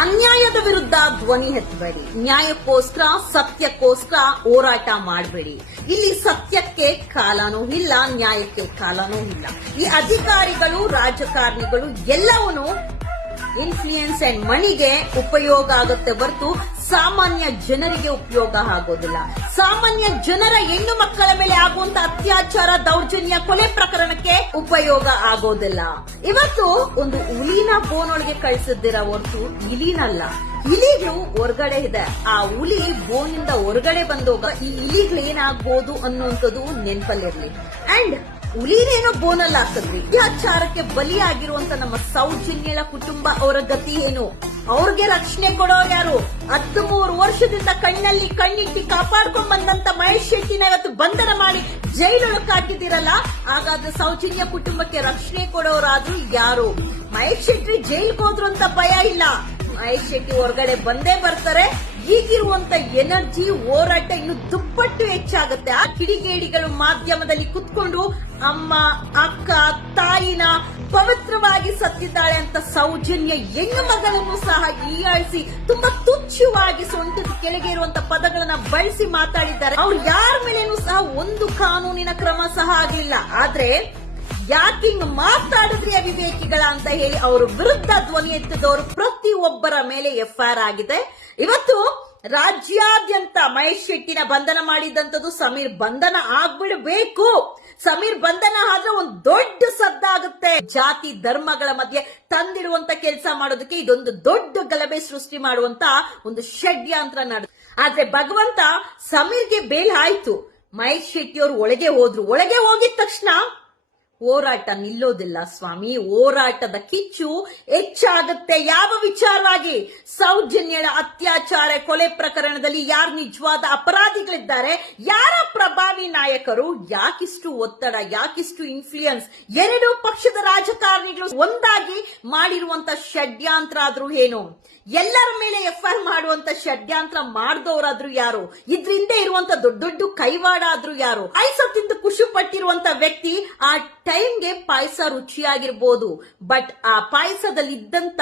ಅನ್ಯಾಯದ ವಿರುದ್ಧ ಧ್ವನಿ ಎತ್ತಬೇಡಿ. ನ್ಯಾಯಕ್ಕೋಸ್ಕರ ಸತ್ಯಕ್ಕೋಸ್ಕರ ಹೋರಾಟ ಮಾಡಬೇಡಿ. ಇಲ್ಲಿ ಸತ್ಯಕ್ಕೆ ಕಾಲನೂ ಇಲ್ಲ, ನ್ಯಾಯಕ್ಕೆ ಕಾಲನೂ ಇಲ್ಲ. ಈ ಅಧಿಕಾರಿಗಳು, ರಾಜಕಾರಣಿಗಳು ಎಲ್ಲವನ್ನೂ ಇನ್ಫ್ಲೂಯೆನ್ಸ್ ಅಂಡ್ ಮನಿಗೆ ಉಪಯೋಗ ಆಗುತ್ತೆ ಹೊರತು ಸಾಮಾನ್ಯ ಜನರಿಗೆ ಉಪಯೋಗ ಆಗೋದಿಲ್ಲ. ಸಾಮಾನ್ಯ ಜನರ ಹೆಣ್ಣು ಮಕ್ಕಳ ಮೇಲೆ ಆಗುವಂತ ಅತ್ಯಾಚಾರ, ದೌರ್ಜನ್ಯ, ಕೊಲೆ ಪ್ರಕರಣಕ್ಕೆ ಉಪಯೋಗ ಆಗೋದಿಲ್ಲ. ಇವತ್ತು ಒಂದು ಹುಲಿನ ಬೋನೊಳಗೆ ಕಳಿಸಿದ್ದೀರ ಹೊರತು ಇಲಿನಲ್ಲ. ಇಲಿಗಳು ಹೊರಗಡೆ ಇದೆ. ಆ ಹುಲಿ ಬೋನಿಂದ ಹೊರಗಡೆ ಬಂದೋಗ ಈ ಇಲಿಗಳು ಏನಾಗ್ಬೋದು ಅನ್ನುವಂಥದ್ದು ನೆನಪಲ್ಲಿರ್ಲಿ. ಅಂಡ್ ಹುಲಿನೇನೋ ಬೋನಲ್ಲಿ ಹಾಕಿದ್ರಿ. ಅತ್ಯಾಚಾರಕ್ಕೆ ಬಲಿಯಾಗಿರುವಂತ ನಮ್ಮ ಸೌಜನ್ಯಳ ಕುಟುಂಬ, ಅವರ ಗತಿ ಏನು? ಅವ್ರಿಗೆ ರಕ್ಷಣೆ ಕೊಡೋರು ಯಾರು? 13 ವರ್ಷದಿಂದ ಕಣ್ಣಲ್ಲಿ ಕಣ್ಣಿಟ್ಟು ಕಾಪಾಡ್ಕೊಂಡ್ ಬಂದಂತ ಮಹೇಶ್ ಶೆಟ್ಟಿನ ಇವತ್ತು ಬಂಧನ ಮಾಡಿ ಜೈಲೊಳಗೆ ಹಾಕಿದಿರಲ್ಲ. ಹಾಗಾದ್ರೆ ಸೌಜನ್ಯ ಕುಟುಂಬಕ್ಕೆ ರಕ್ಷಣೆ ಕೊಡೋರಾದ್ರೂ ಯಾರು? ಮಹೇಶ್ ಶೆಟ್ಟಿ ಜೈಲ್ಗೆ ಹೋದ್ರು ಅಂತ ಭಯ ಇಲ್ಲ. ಮಹೇಶ್ ಶೆಟ್ಟಿ ಹೊರಗಡೆ ಬಂದೇ ಬರ್ತಾರೆ. ಈಗಿರುವಂತ ಎನರ್ಜಿ, ಹೋರಾಟ ಇನ್ನು ದುಪ್ಪಟ್ಟು ಹೆಚ್ಚಾಗುತ್ತೆ. ಆ ಕಿಡಿಗೇಡಿಗಳು ಮಾಧ್ಯಮದಲ್ಲಿ ಕುತ್ಕೊಂಡು ಅಮ್ಮ, ಅಕ್ಕ, ತಾಯಿನ ಪವಿತ್ರವಾಗಿ ಸತ್ತಿದ್ದಾಳೆ ಅಂತ ಸೌಜನ್ಯ ಹೆಣ್ಣು ಮಗಳನ್ನು ಸಹ ಹೀಯಾಳಿಸಿ ತುಂಬಾ ತುಚ್ಛವಾಗಿ ಸೊಂಟದ ಕೆಳಗೆ ಇರುವಂತ ಪದಗಳನ್ನ ಬಳಸಿ ಮಾತಾಡಿದ್ದಾರೆ. ಅವ್ರು ಯಾರ ಮೇಲೇನೂ ಸಹ ಒಂದು ಕಾನೂನಿನ ಕ್ರಮ ಸಹ ಆಗಲಿಲ್ಲ. ಆದ್ರೆ ಯಾಕಿಂಗ್ ಮಾತಾಡಿದ್ರಿ ಅವಿವೇಕಿಗಳ ಅಂತ ಹೇಳಿ ಅವರ ವಿರುದ್ಧ ಧ್ವನಿ ಎತ್ತಿದವರು ಪ್ರತಿಯೊಬ್ಬರ ಮೇಲೆ ಎಫ್ಐಆರ್ ಆಗಿದೆ. ಇವತ್ತು ರಾಜ್ಯಾದ್ಯಂತ ಮಹೇಶ್ ಶೆಟ್ಟಿನ ಬಂಧನ ಮಾಡಿದಂತದ್ದು ಸಮೀರ್ ಬಂಧನ ಆಗ್ಬಿಡಬೇಕು. ಸಮೀರ್ ಬಂಧನ ಆದ್ರೆ ಒಂದು ದೊಡ್ಡ ಸದ್ದಾಗುತ್ತೆ. ಜಾತಿ ಧರ್ಮಗಳ ಮಧ್ಯೆ ತಂದಿಡುವಂತ ಕೆಲಸ ಮಾಡೋದಕ್ಕೆ ಇದೊಂದು ದೊಡ್ಡ ಗಲಭೆ ಸೃಷ್ಟಿ ಮಾಡುವಂತ ಒಂದು ಷಡ್ಯಂತ್ರ ನಡೆದ. ಆದ್ರೆ ಭಗವಂತ ಸಮೀರ್ಗೆ ಬೇಲ್ ಆಯ್ತು. ಮಹೇಶ್ ಶೆಟ್ಟಿ ಅವರು ಒಳಗೆ ಹೋದ್ರು. ಒಳಗೆ ಹೋಗಿದ ತಕ್ಷಣ ಹೋರಾಟ ನಿಲ್ಲೋದಿಲ್ಲ ಸ್ವಾಮಿ. ಹೋರಾಟದ ಕಿಚ್ಚು ಹೆಚ್ಚಾಗುತ್ತೆ. ಯಾವ ವಿಚಾರವಾಗಿ? ಸೌಜನ್ಯಳ ಅತ್ಯಾಚಾರ, ಕೊಲೆ ಪ್ರಕರಣದಲ್ಲಿ ಯಾರು ನಿಜವಾದ ಅಪರಾಧಿಗಳಿದ್ದಾರೆ, ಯಾರ ಪ್ರಭಾವಿ ನಾಯಕರು, ಯಾಕಿಷ್ಟು ಒತ್ತಡ, ಯಾಕಿಷ್ಟು ಇನ್ಫ್ಲೂಯೆನ್ಸ್? ಎರಡು ಪಕ್ಷದ ರಾಜಕಾರಣಿಗಳು ಒಂದಾಗಿ ಮಾಡಿರುವಂತ ಷಡ್ಯಂತ್ರ ಆದ್ರೂ ಏನು? ಎಲ್ಲರ ಮೇಲೆ ಎಫ್ಐಆರ್ ಮಾಡುವಂತ ಷಡ್ಯಂತ್ರ ಮಾಡಿದವರಾದ್ರೂ ಯಾರು? ಇದ್ರಿಂದ ಇರುವಂತ ದೊಡ್ಡ ದೊಡ್ಡ ಕೈವಾಡ ಆದ್ರೂ ಯಾರು? ಪಾಯಸ ತಿಂದು ಖುಷಿ ಪಟ್ಟಿರುವಂತ ವ್ಯಕ್ತಿ ಆ ಟೈಮ್ಗೆ ಪಾಯಸ ರುಚಿಯಾಗಿರ್ಬೋದು, ಬಟ್ ಆ ಪಾಯಸದಲ್ಲಿ ಇದ್ದಂತ